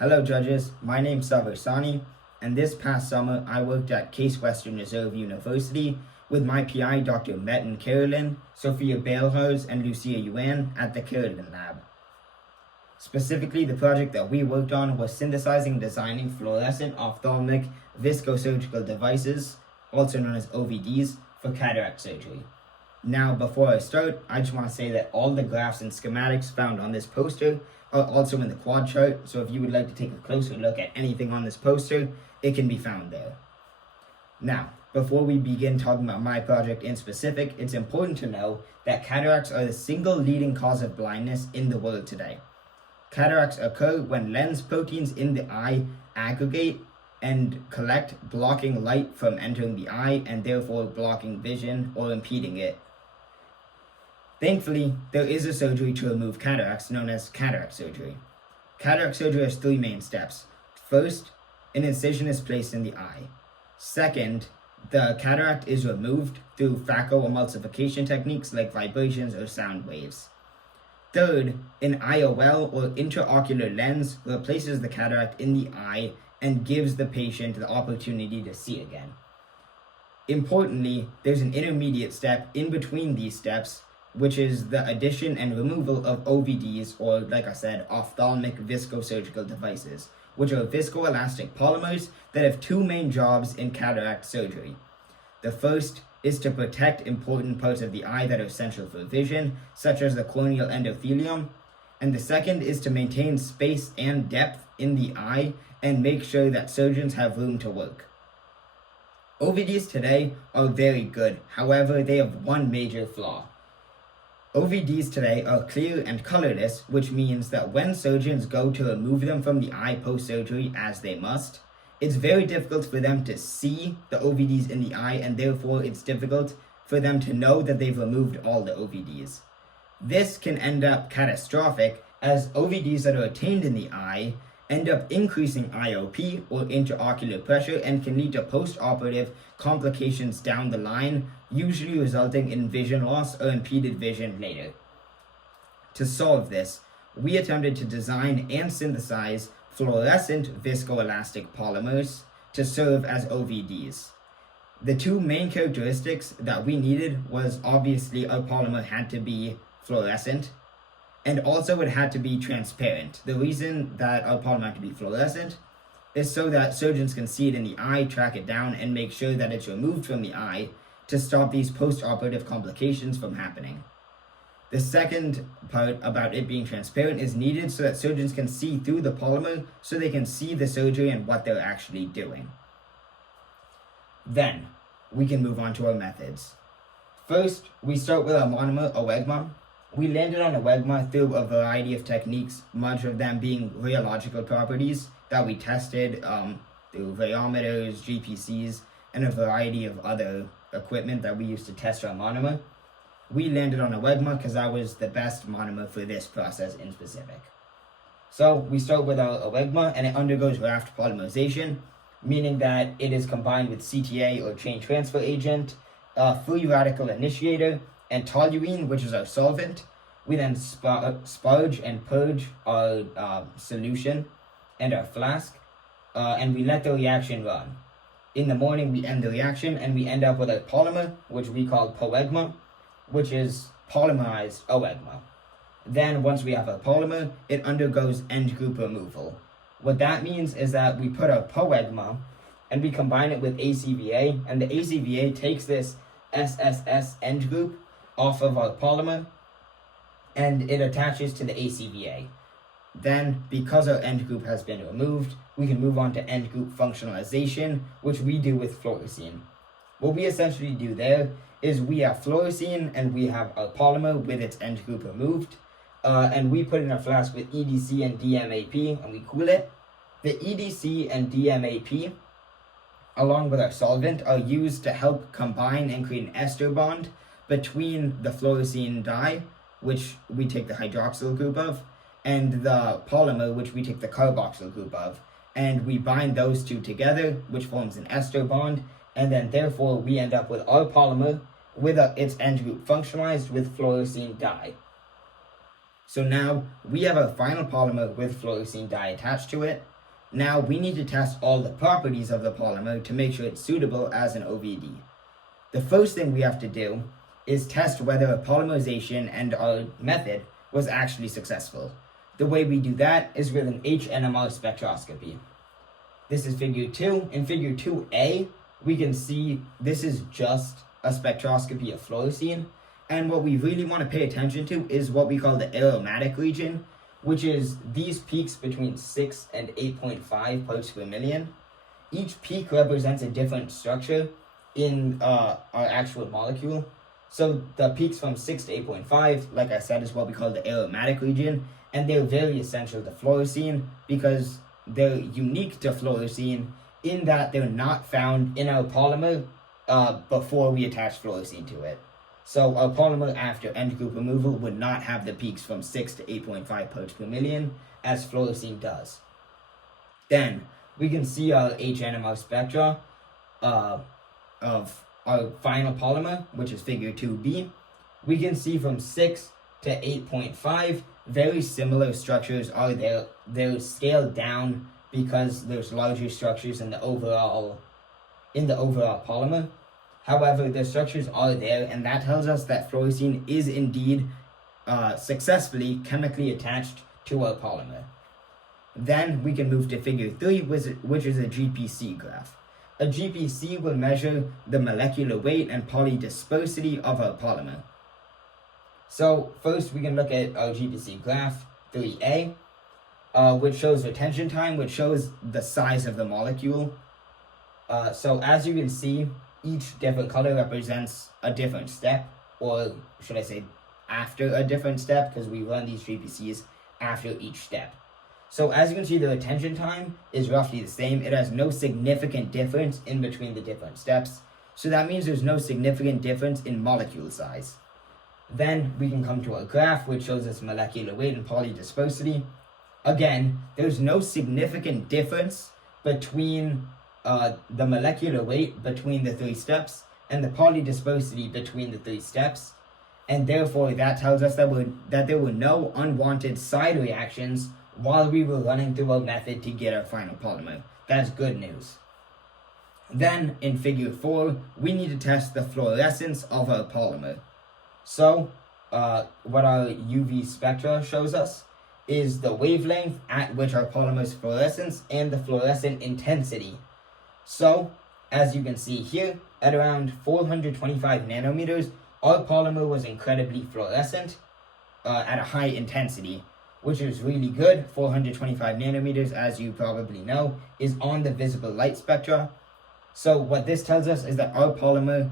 Hello judges, my name's Sahni, and this past summer I worked at Case Western Reserve University with my PI Dr. Metin Carolyn, Sophia Bailhaus, and Lucia Yuan at the Carolyn Lab. Specifically, the project that we worked on was synthesizing and designing fluorescent ophthalmic viscosurgical devices, also known as OVDs, for cataract surgery. Now, before I start, I just want to say that all the graphs and schematics found on this poster are also in the quad chart, so if you would like to take a closer look at anything on this poster, it can be found there. Now, before we begin talking about my project in specific, it's important to know that cataracts are the single leading cause of blindness in the world today. Cataracts occur when lens proteins in the eye aggregate and collect, blocking light from entering the eye and therefore blocking vision or impeding it. Thankfully, there is a surgery to remove cataracts known as cataract surgery. Cataract surgery has three main steps. First, an incision is placed in the eye. Second, the cataract is removed through phacoemulsification techniques like vibrations or sound waves. Third, an IOL or intraocular lens replaces the cataract in the eye and gives the patient the opportunity to see again. Importantly, there's an intermediate step in between these steps, which is the addition and removal of OVDs, or like I said, ophthalmic viscosurgical devices, which are viscoelastic polymers that have two main jobs in cataract surgery. The first is to protect important parts of the eye that are essential for vision, such as the corneal endothelium, and the second is to maintain space and depth in the eye and make sure that surgeons have room to work. OVDs today are very good, however, they have one major flaw. OVDs today are clear and colorless, which means that when surgeons go to remove them from the eye post-surgery, as they must, it's very difficult for them to see the OVDs in the eye, and therefore it's difficult for them to know that they've removed all the OVDs. This can end up catastrophic, as OVDs that are retained in the eye end up increasing IOP, or intraocular pressure, and can lead to post-operative complications down the line, usually resulting in vision loss or impeded vision later. To solve this, we attempted to design and synthesize fluorescent viscoelastic polymers to serve as OVDs. The two main characteristics that we needed was obviously our polymer had to be fluorescent, and also it had to be transparent. The reason that our polymer had to be fluorescent is so that surgeons can see it in the eye, track it down, and make sure that it's removed from the eye to stop these post-operative complications from happening. The second part about it being transparent is needed so that surgeons can see through the polymer so they can see the surgery and what they're actually doing. Then, we can move on to our methods. First, we start with our monomer, Awegma. We landed on Awegma through a variety of techniques, much of them being rheological properties that we tested through variometers, GPCs, and a variety of other equipment that we used to test our monomer. We landed on Awegma because that was the best monomer for this process in specific. So we start with our Awegma, and it undergoes raft polymerization, meaning that it is combined with CTA or chain transfer agent, free radical initiator, and toluene, which is our solvent. We then sparge and purge our solution and our flask, and we let the reaction run. In the morning, we end the reaction, and we end up with a polymer, which we call Powegma, which is polymerized Awegma. Then, once we have our polymer, it undergoes end group removal. What that means is that we put our Powegma, and we combine it with ACVA, and the ACVA takes this SSS end group off of our polymer, and it attaches to the ACVA. Then, because our end group has been removed, we can move on to end group functionalization, which we do with fluorescein. What we essentially do there is we have fluorescein and we have our polymer with its end group removed, and we put in a flask with EDC and DMAP, and we cool it. The EDC and DMAP, along with our solvent, are used to help combine and create an ester bond between the fluorescein dye, which we take the hydroxyl group of, and the polymer, which we take the carboxyl group of. And we bind those two together, which forms an ester bond, and then therefore we end up with our polymer with its end group functionalized with fluorescein dye. So now we have a final polymer with fluorescein dye attached to it. Now we need to test all the properties of the polymer to make sure it's suitable as an OVD. The first thing we have to do is test whether polymerization and our method was actually successful. The way we do that is with an HNMR spectroscopy. This is figure 2. In figure 2a, we can see this is just a spectroscopy of fluorescein. And what we really want to pay attention to is what we call the aromatic region, which is these peaks between 6 and 8.5 parts per million. Each peak represents a different structure in our actual molecule. So the peaks from 6 to 8.5, like I said, is what we call the aromatic region, and they're very essential to fluorescein because they're unique to fluorescein in that they're not found in our polymer before we attach fluorescein to it. So our polymer after end group removal would not have the peaks from 6 to 8.5 parts per million as fluorescein does. Then we can see our HNMR spectra of our final polymer, which is figure 2b. We can see from 6 to 8.5, very similar structures are there. They're scaled down because there's larger structures in the overall polymer. However, the structures are there, and that tells us that fluorescein is indeed successfully chemically attached to our polymer. Then we can move to figure 3, which is a GPC graph. A GPC will measure the molecular weight and polydispersity of our polymer. So first we can look at our GPC graph 3a, which shows retention time, which shows the size of the molecule. So as you can see, each different color represents a different step, or should I say after a different step, because we run these GPCs after each step. So as you can see, the retention time is roughly the same. It has no significant difference in between the different steps. So that means there's no significant difference in molecule size. Then we can come to our graph, which shows us molecular weight and polydispersity. Again, there's no significant difference between the molecular weight between the 3 steps and the polydispersity between the 3 steps. And therefore, that tells us that there were no unwanted side reactions while we were running through our method to get our final polymer. That's good news. Then, in figure 4, we need to test the fluorescence of our polymer. So, what our UV spectra shows us is the wavelength at which our polymer's fluorescence and the fluorescent intensity. So, as you can see here, at around 425 nanometers, our polymer was incredibly fluorescent at a high intensity, which is really good. 425 nanometers, as you probably know, is on the visible light spectra. So what this tells us is that our polymer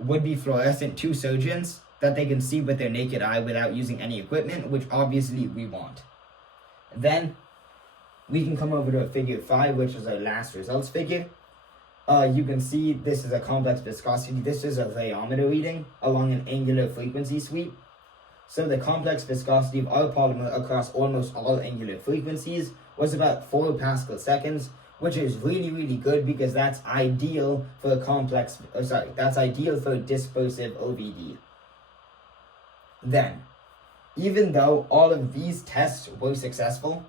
would be fluorescent to surgeons that they can see with their naked eye without using any equipment, which obviously we want. Then we can come over to figure 5, which is our last results figure. You can see this is a complex viscosity. This is a rheometer reading along an angular frequency sweep. So the complex viscosity of our polymer across almost all angular frequencies was about 4 Pascal seconds, which is really, really good because that's ideal for that's ideal for dispersive OVD. Then, even though all of these tests were successful,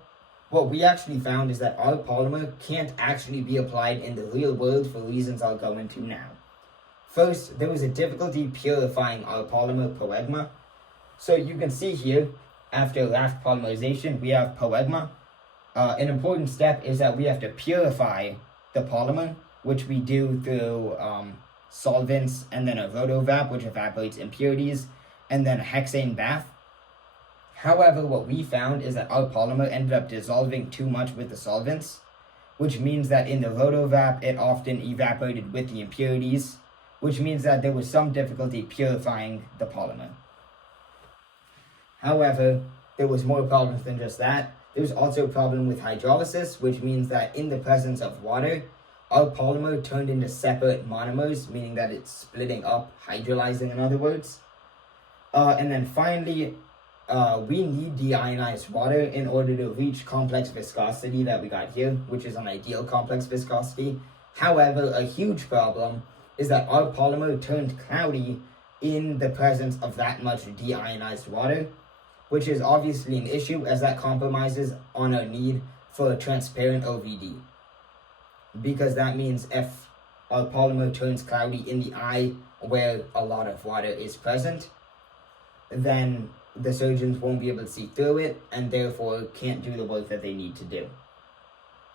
what we actually found is that our polymer can't actually be applied in the real world for reasons I'll go into now. First, there was a difficulty purifying our polymer poegma. So you can see here, after raft polymerization, we have poegma. An important step is that we have to purify the polymer, which we do through solvents, and then a rotovap, which evaporates impurities, and then a hexane bath. However, what we found is that our polymer ended up dissolving too much with the solvents, which means that in the rotovap, it often evaporated with the impurities, which means that there was some difficulty purifying the polymer. However, there was more problems than just that. There's also a problem with hydrolysis, which means that in the presence of water, our polymer turned into separate monomers, meaning that it's splitting up, hydrolyzing in other words. And then finally, we need deionized water in order to reach complex viscosity that we got here, which is an ideal complex viscosity. However, a huge problem is that our polymer turned cloudy in the presence of that much deionized water, which is obviously an issue as that compromises on our need for a transparent OVD. Because that means if our polymer turns cloudy in the eye where a lot of water is present, then the surgeons won't be able to see through it and therefore can't do the work that they need to do.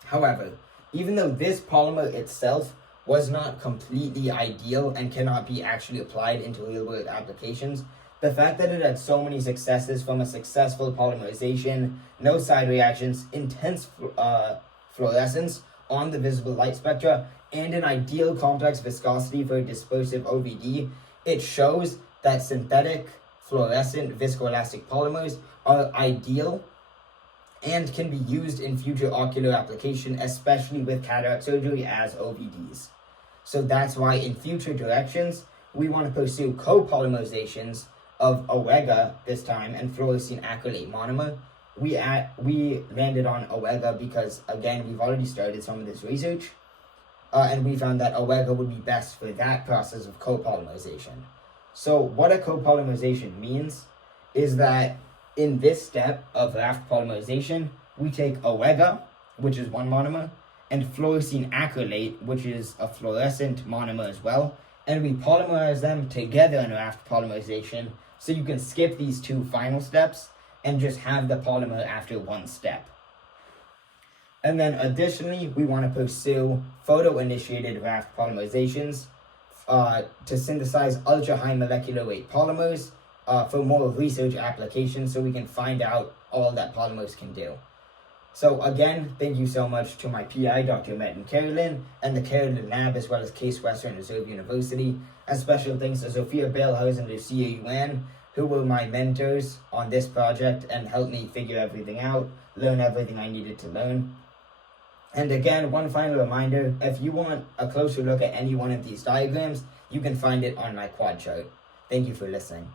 However, even though this polymer itself was not completely ideal and cannot be actually applied into real-world applications, the fact that it had so many successes from a successful polymerization, no side reactions, intense fluorescence on the visible light spectra, and an ideal complex viscosity for a dispersive OVD, it shows that synthetic fluorescent viscoelastic polymers are ideal and can be used in future ocular application, especially with cataract surgery as OVDs. So that's why in future directions, we want to pursue copolymerizations of Awega this time and fluorescein acrylate monomer. We landed on Awega because, again, we've already started some of this research, and we found that Awega would be best for that process of copolymerization. So what a copolymerization means is that in this step of raft polymerization, we take Awega, which is one monomer, and fluorescein acrylate, which is a fluorescent monomer as well, and we polymerize them together in raft polymerization, so you can skip these two final steps and just have the polymer after one step. And then additionally, we want to pursue photo-initiated raft polymerizations to synthesize ultra-high molecular weight polymers for more research applications so we can find out all that polymers can do. So again, thank you so much to my PI, Dr. Metin Carolyn, and the Carolyn Lab, as well as Case Western Reserve University. And special thanks to Sophia Bellhaus and Lucia Yuan, who were my mentors on this project and helped me figure everything out, learn everything I needed to learn. And again, one final reminder, if you want a closer look at any one of these diagrams, you can find it on my quad chart. Thank you for listening.